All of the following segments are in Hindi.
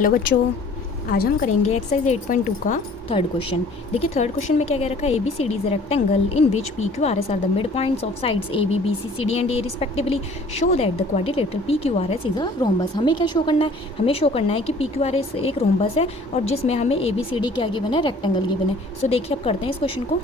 हेलो बच्चों, आज हम करेंगे एक्सरसाइज 8.2 का थर्ड क्वेश्चन। देखिए थर्ड क्वेश्चन में क्या कह रखा है, A B C D is a rectangle in which P Q R S are the mid points of sides A B B C C D and A respectively. Show that the quadrilateral P Q R S is a rhombus. हमें क्या शो करना है, हमें शो करना है कि पी क्यू आर एस एक रोम्बस है और जिसमें हमें ए बी सी डी क्या गिवन है, रेक्टेंगल गिवन है। सो देखिए अब करते हैं इस क्वेश्चन को।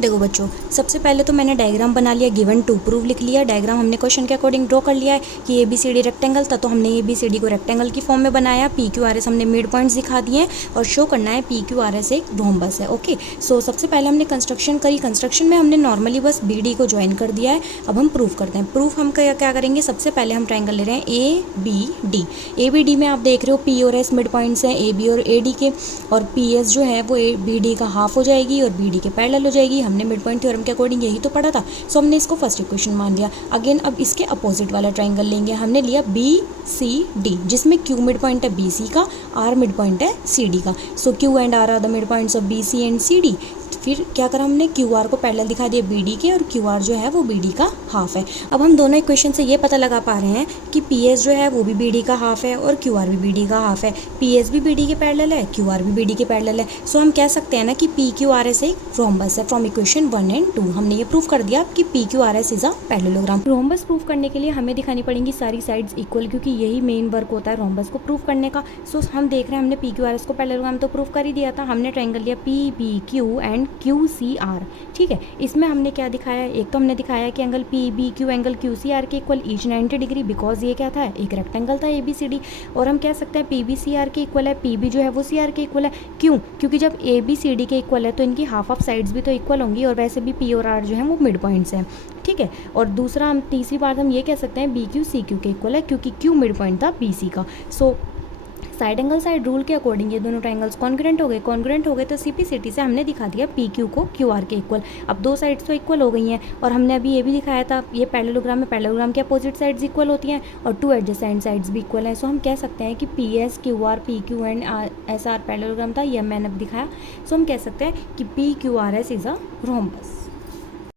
देखो बच्चों, सबसे पहले तो मैंने डायग्राम बना लिया, गिवन टू प्रूव लिख लिया। डायग्राम हमने क्वेश्चन के अकॉर्डिंग ड्रॉ कर लिया है कि A B C D rectangle था, तो हमने ए बी सी डी को रेक्टेंगल की फॉर्म में बनाया। पी क्यू आर एस हमने मिड पॉइंट्स दिखा दिए हैं और शो करना है पी क्यू आर एस एक रोम्बस है। ओके, सो सबसे पहले हमने कंस्ट्रक्शन करी। कंस्ट्रक्शन में हमने नॉर्मली बस बी डी को ज्वाइन कर दिया है। अब हम प्रूफ करते हैं। प्रूफ हम क्या करेंगे, सबसे पहले हम ट्रायंगल ले रहे हैं A B D. A B D में आप देख रहे हो पी और एस मिड पॉइंट्स हैं ए बी और ए डी के, और पी एस जो है वो ए बी डी का हाफ हो जाएगी और बी डी के पैरेलल हो जाएगी। हमने मिड पॉइंट थ्योरम के अकॉर्डिंग यही तो पढ़ा था, सो हमने इसको फर्स्ट इक्वेशन मान लिया। अगेन अब इसके अपोजिट वाला ट्रायंगल लेंगे। हमने लिया बी सी डी, जिसमें क्यू मिड पॉइंट है बी सी का, आर मिड पॉइंट है सी डी का। So Q and R are the mid points of B C and C D. फिर क्या करा हमने, क्यू आर को पैरेलल दिखा दिया बी डी के, और क्यू आर जो है वो बी डी का हाफ है। अब हम दोनों इक्वेशन से ये पता लगा पा रहे हैं कि पी एस जो है वो भी बी डी का हाफ है और क्यू आर भी बी डी का हाफ है। पी एस भी बी डी के पैरेलल है, क्यू आर भी बी डी के पैरेलल है। सो हम कह सकते हैं ना कि पी क्यू आर एस एक रोम्बस है फ्रॉम इक्वेशन 1 एंड 2। हमने ये प्रूफ कर दिया कि P Q R S is a parallelogram. Rhombus proof करने के लिए हमें दिखानी पड़ेंगी सारी साइड्स इक्वल, क्योंकि यही मेन वर्क होता है रोम्बस को प्रूफ करने का। सो हम देख रहे हैं हमने पी क्यू आर एस को पैरेललोग्राम तो प्रूफ कर ही दिया था। हमने ट्रायंगल लिया P B Q and Q C R. ठीक है, इसमें हमने क्या दिखाया, एक तो हमने दिखाया कि angle P B Q angle Q C R के इक्वल ईच 90 डिग्री, बिकॉज ये क्या था, एक रेक्टेंगल था ए बी सी डी। और हम कह सकते हैं पी बी सी आर के इक्वल है, पी बी जो है वो सी आर के इक्वल है। क्यों? क्योंकि जब ए बी सी डी के इक्वल है तो इनकी हाफ ऑफ साइड्स भी तो इक्वल होंगी, और वैसे भी पी और आर जो है वो मिड पॉइंट्स हैं। ठीक है, और दूसरा हम तीसरी बात हम ये कह सकते हैं बी क्यू सी क्यू के इक्वल है, क्योंकि क्यू मिड पॉइंट था बी सी का। So side angle side rule के अकॉर्डिंग ये दोनों ट्रायंगल्स कॉन्ग्रुएंट हो गए। कॉन्ग्रुएंट हो गए तो सिटी से हमने दिखा दिया पी क्यू को क्यू आर के इक्वल। अब दो साइड्स तो इक्वल हो गई हैं, और हमने अभी ये भी दिखाया था ये पैरेललोग्राम में पैरेललोग्राम के अपोजिट साइड्स इक्वल होती हैं और टू एडजेसेंट साइड्स भी इक्वल हैं। सो हम कह सकते हैं कि P S Q R P Q and S R parallelogram था, ये मैंने अब दिखाया। सो हम कह सकते हैं कि P Q R S is a rhombus.